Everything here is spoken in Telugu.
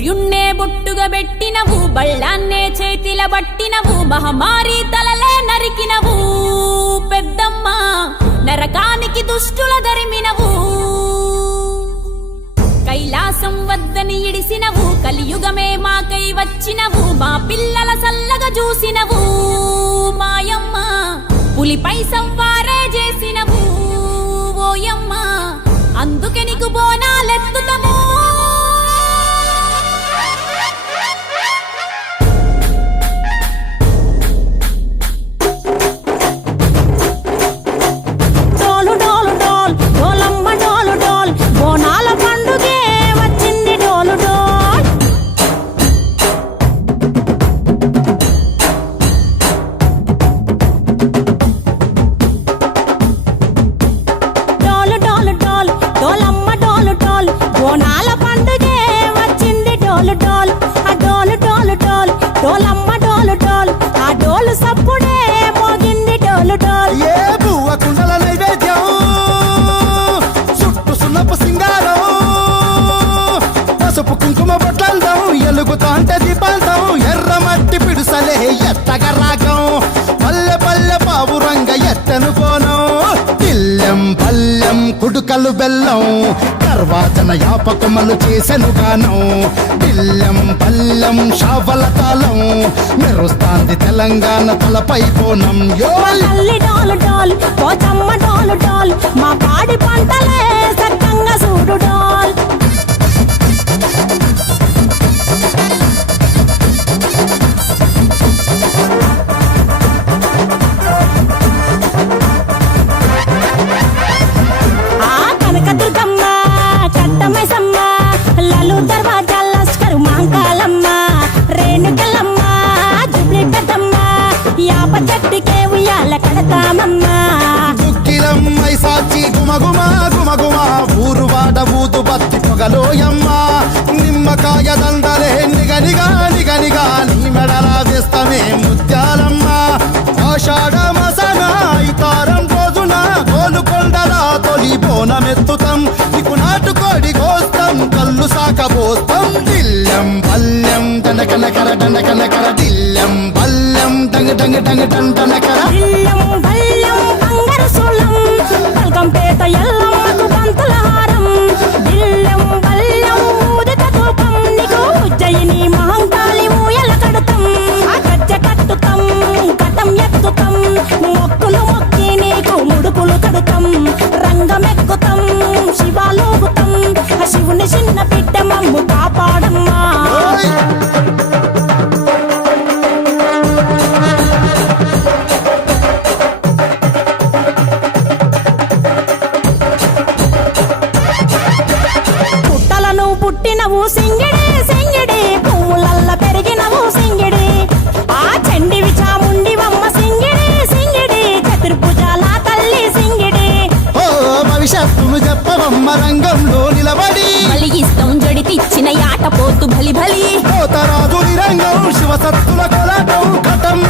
సూర్యున్నే బొట్టుగా పెట్టినవు, బళ్ళాన్నే చేతిల బట్టినవు, మహమారి తలలే నరికినవు పెద్దమ్మ, నరకానికి దుష్టుల దరిమినవు. కైలాసం వద్దని ఇడిసినవు, కలియుగమే మాకై వచ్చినవు, మా పిల్లల సల్లగా చూసినవు మాయమ్మ, పులిపై సవ్వారే చేసినవు ఓయమ్మ, అందుకే నీకు బోనాలెత్తుతము. కుంకుమ బొట్లందం ఎలుగుతాంటే దీపాంతం, ఎర్రమట్టి పిడుసలే ఎత్తగా రాగం, పల్లె పల్లె పావురంగ ఎత్తను కోనం, పిల్లెం పల్లెం కుడుకలు బెల్లం, తర్వాతన యాపకమలు చేసెను గానం, పిల్లెం పల్లెం షావల తాళం, మెరుస్తాంది తెలంగాణ తలపై కోనం. మా పాడి పంటలే సక్కంగా చూడు డాల్. దుక్కిలమ్మై సాచి గుమగుమా గుమగుమా, ఊరు వాడ ఊదు బత్తి పొగలోయమ్మ, నిమ్మకాయ దండలే నిగనిగా నిగనిగా, నీ మెడలా వేస్తమే ముత్యాలమ్మ, ఆషాఢ మసన ఇతారం రోజున గోలుకొండలా తొలి బోనమెత్తుతాం, నీకు నాటుకోడి కోస్తాం, కళ్ళు సాకబోస్తాం, దిల్లెం పల్లెం దండకనకర దండకనకర, దిల్లెం పల్లెం డంగ డంగ డంగ డండనకర. పల్కంపేట ఎల్లమ్మకు పంతుల హారం, దిల్లెం బల్లెం ఊదిత ధూపం, నీకు ఉజ్జయిని మహంకాళి ఊయల కడుతాం, గజ్జె కట్టుతాం, కటం ఎత్తుతాం, మొక్కులు మొక్కి నీకు ముడుపులు కడుతాం, రంగమెక్కుతాం, శివాలోగుతాం, శివుని చిన్న బిడ్డ మమ్ము కాపాడమ్మా. పుట్టినవు సింగిడి సింగిడి, పువ్వులల్ల పెరిగినవు సింగిడి, ఆ చండివి చాముండివమ్మ సింగిడి సింగిడి, చతుర్భుజాల తల్లి సింగిడి. ఓ భవిష్యత్తును చెప్పవమ్మ రంగంలో నిలబడి, బలిగిస్తాం జడితిచ్చిన యాట పోతు బలి బలి, పోతరాజు నిరంగం శివసత్తుల కొలాటం, ఘటం